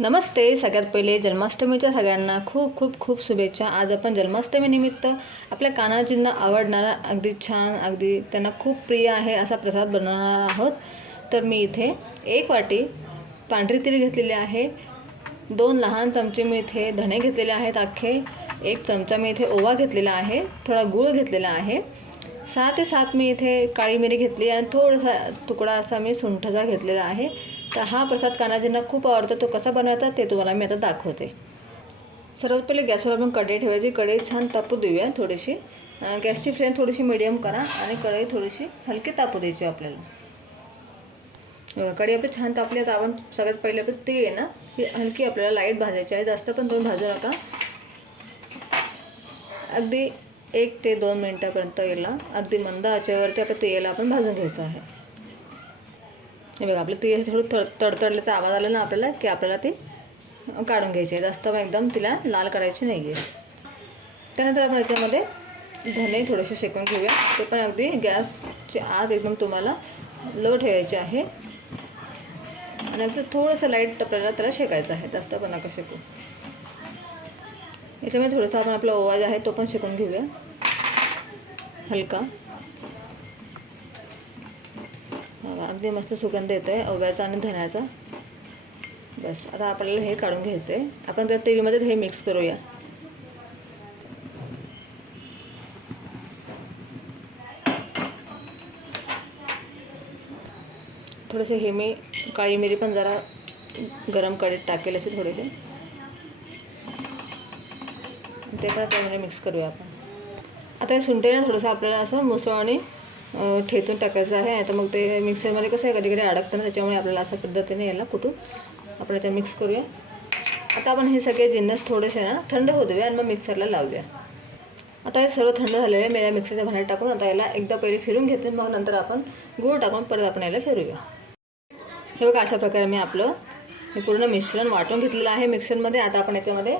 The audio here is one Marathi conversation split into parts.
नमस्ते. सगळ्यात पहिले जन्माष्टमीच्या सगळ्यांना खूप खूप खूप शुभेच्छा. आज आपण जन्माष्टमीनिमित्त आपल्या कानाजींना आवडणारा अगदी छान अगदी त्यांना खूप प्रिय आहे असा प्रसाद बनवणार आहोत. तर मी इथे एक वाटी पांढरी तीळ घेतलेली आहे. दोन लहान चमचे मी इथे धणे घेतलेले आहेत अख्खे. एक चमचा मी इथे ओवा घेतलेला आहे. थोडा गूळ घेतलेला आहे. सहा ते सात मी इथे काळी मिरी घेतली आणि थोडासा तुकडा असा मी सुंठचा घेतलेला आहे. तर हा प्रसाद कानाजींना खूप आवडतो. तो कसा बनवायचा ते तुम्हाला मी आता दाखवते. सर्वात पहिले गॅसवर आपण कढई ठेवायची. कढई छान तापू देऊया थोडीशी. गॅसची फ्लेम थोडीशी मिडियम करा आणि कढई थोडीशी हलकी तापू द्यायची आपल्याला. कढई आपली छान तापली. आता आपण सगळ्यात पहिले आपली तीळ आहे ना ती हलकी आपल्याला लाइट भाजायची आहे. जास्त पण तुम्ही भाजू नका. अगदी एक ते दोन मिनटापर्यंत याला अगदी मंद आचेवरती आपल्या तेलाला आपण भाजून घ्यायचं आहे. हे बघा आपलं तेल थोडं तड तडतडल्याचा आवाज आला ना आपल्याला की आपल्याला ती काढून घ्यायची आहे जास्त एकदम तिला लाल करायची नाही आहे त्यानंतर आपण याच्यामध्ये धने थोडेसे शेकून घेऊया. ते पण अगदी गॅसची आज एकदम तुम्हाला लो ठेवायचे आहे. आणि अगदी थोडंसं लाइट आपल्याला त्याला शेकायचं आहे. जास्त पण नका शेकू. याच्यामध्ये थोडंसं आपण आपला ओवा जे आहे तो पण शेकून घेऊया. हलका. अगदी मस्त सुगंध येतो आहे ओव्याचा आणि धण्याचा. बस आता आपल्याला हे काढून घ्यायचं आहे आपण त्या तेलीमध्ये हे मिक्स करूया. थोडेसे हे मी काळी मिरी पण जरा गरम कढईत टाकेल असे थोडेसे. ते पण त्यामध्ये मिक्स करूया आपण. आता हे सुंठे ना थोडंसं आपल्याला असं मुसळ आणि ठेचून टाकायचं आहे. आता मग ते मिक्सरमध्ये कसं आहे कधी कधी अडकतं ना त्याच्यामुळे आपल्याला अशा पद्धतीने याला कुठून आपण याच्यात मिक्स करूया. आता आपण हे सगळे जिन्नस थोडेसे ना थंड होऊ देऊया आणि मग मिक्सरला लावूया. आता हे सर्व थंड झालेलं आहे. मी या मिक्सरच्या भांड्यात टाकून आता याला एकदा पहिले फिरून घेते. मग नंतर आपण गूळ टाकून परत आपण याला फिरूया. हे बघा अशा प्रकारे मी आपलं हे पूर्ण मिश्रण वाटून घेतलेलं आहे. मिक्सरमध्ये आता आपण याच्यामध्ये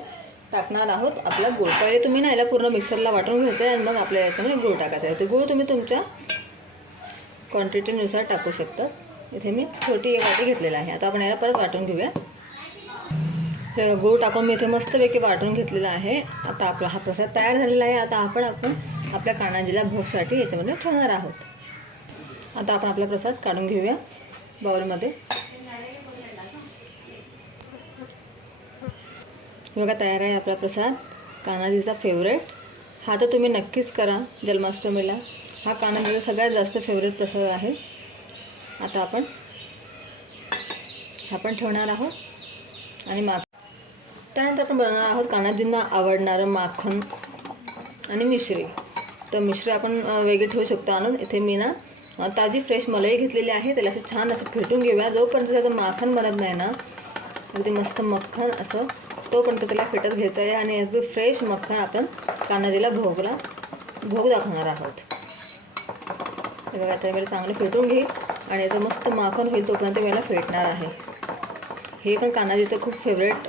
टाकणार आहोत आपला गूळ. पहिले तुम्ही ना याला पूर्ण मिक्सरला वाटून घ्यायचं आहे आणि मग आपल्याला याच्यामध्ये गूळ टाकायचा आहे. ते गूळ तुम्ही तुमच्या क्वांटिटीनुसार टाकू शकता. इथे मी छोटी एक वाटी घेतलेला आहे. आता आपण याला परत वाटून घेऊया. हे गूळ टाकून मी इथे मस्तपैकी वाटून घेतलेला आहे. आता आपला हा प्रसाद तयार झालेला आहे. आता आपण आपण आपल्या कानाजीला भोगसाठी याच्यामध्ये ठेवणार आहोत. आता आपण आपला प्रसाद काढून घेऊया बाउलमध्ये बघा तयार आहे आपला प्रसाद. कानाजीचा फेवरेट हा तर तुम्ही नक्कीच करा जन्माष्टमीला. हा कानाजीचा सगळ्यात जास्त फेवरेट प्रसाद आहे. आता आपण हा पण ठेवणार आहोत. आणि मा त्यानंतर आपण बनवणार आहोत कानाजींना आवडणारं माखन आणि मिश्री. तर मिश्री आपण वेगळी ठेवू शकतो आणून. इथे मी ना ताजी फ्रेश मलाई घेतलेली आहे. त्याला असं छान असं फेटून घेऊया. जोपर्यंत त्याचं माखन बनत नाही ना अगदी मस्त मक्खन असं तोपर्यंत त्याला फेटत घ्यायचं आहे. आणि अगदी फ्रेश मक्खन आपण कानाजीला भोगला भोग दाखवणार आहोत. हे बघा आता चांगलं फेटून घेईल. आणि याचं मस्त माखन होईल जोपर्यंत वेळेला फेटणार आहे. हे पण कानाजीचं खूप फेवरेट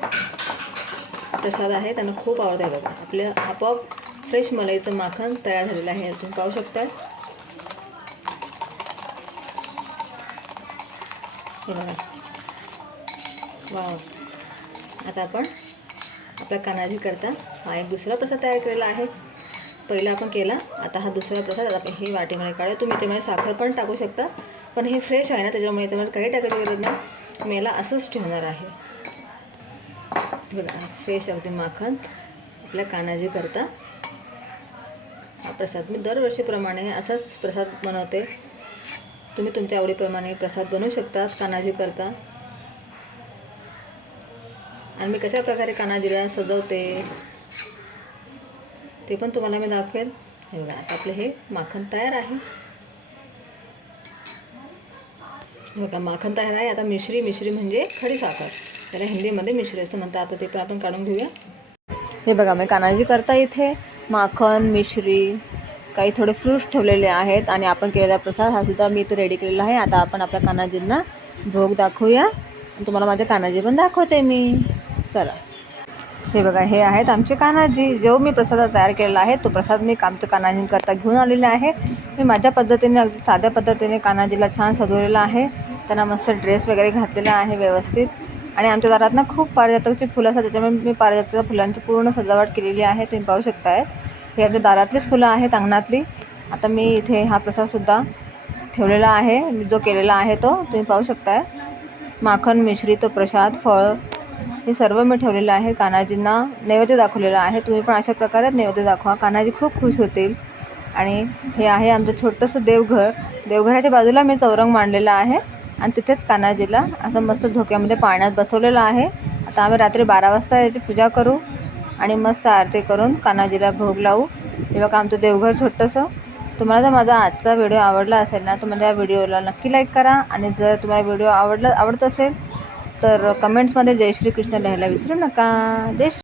प्रसाद आहे. त्यांना खूप आवडतं आहे बघा. आपल्या आपोआप फ्रेश मलाईचं माखन तयार झालेलं आहे. तुम्ही पाहू शकता. हे बघा. वाव. आता आपण आपल्या कानाजी करता. हा एक दुसरा प्रसाद तयार केलेला आहे. पहिला आपण केला आता हा दुसरा प्रसाद आता हे वाटीमध्ये काढूया. तुम्ही त्यामध्ये साखर पण टाकू शकता पण हे फ्रेश आहे ना त्याच्यामुळे त्यामुळे काही टाकायची गरज नाही. मी याला असंच ठेवणार आहे. बघा फ्रेश अगदी माखन आपल्या कानाजी करता. हा प्रसाद मी दरवर्षीप्रमाणे असाच प्रसाद बनवते. तुम्ही तुमच्या आवडीप्रमाणे प्रसाद बनवू शकता कानाजी करता. आणि मी कशा प्रकारे कानाजीला सजवते ते पण तुम्हाला मी दाखवेल हे बघा आता आपलं हे माखण तयार आहे. बघा माखण तयार आहे. आता मिश्री मिश्री म्हणजे खडी साखर. त्याला हिंदीमध्ये मिश्री असं म्हणतात. आता ते पण आपण काढून घेऊया. हे बघा मी कानाजी करता इथे. माखण मिश्री काही थोडे फ्रूट्स ठेवलेले आहेत आणि आपण केलेला प्रसाद हा सुद्धा मी इथे रेडी केलेला आहे. आता आपण आपल्या कानाजींना भोग दाखवूया. आणि तुम्हाला माझे कानाजी पण दाखवते मी. चला. हे बघा हे आहेत आमचे कानाजी जो मी प्रसाद तयार केलेला आहे तो प्रसाद मी आमच्या कानाजींकरता घेऊन आलेला आहे. मी माझ्या पद्धतीने अगदी साध्या पद्धतीने कानाजीला छान सजवलेला आहे. त्यांना मस्त ड्रेस वगैरे घातलेला आहे व्यवस्थित. आणि आमच्या दारात ना खूप पारिजातकाची फुलं असतात त्याच्यामुळे मी पारिजातकाच्या फुलांची पूर्ण सजावट केलेली आहे. तुम्ही पाहू शकताय हे आपल्या दारातलीच फुलं आहेत अंगणातली. आता मी इथे हा प्रसादसुद्धा ठेवलेला आहे. मी जो केलेला आहे तो तुम्ही पाहू शकताय. माखन मिश्री तो प्रसाद फळ हे सर्व मी ठेवलेलं आहे. कान्हाजींना नैवेद्य दाखवलेला आहे. तुम्ही पण अशा प्रकारे नैवेद्य दाखवा. कान्हाजी खूप खुश होतील. आणि हे आहे आमचं छोटंसं देवघर. देवघराच्या बाजूला मी चौरंग मांडलेला आहे. आणि तिथेच कान्हाजीला असं मस्त झोक्यामध्ये पाण्यात बसवलेलं आहे. आता आम्ही रात्री बारा वाजता याची पूजा करू आणि मस्त आरती करून कान्हाजीला भोग लावू. हे बघा आमचं देवघर छोटंसं. तुम्हाला जर माझा आजचा व्हिडिओ आवडला असेल ना तर माझ्या व्हिडिओला नक्की लाईक करा. आणि जर तुम्हाला व्हिडिओ आवडला आवडत असेल तर कमेंट्समध्ये जय श्री कृष्ण लिहायला विसरू नका. जय श्री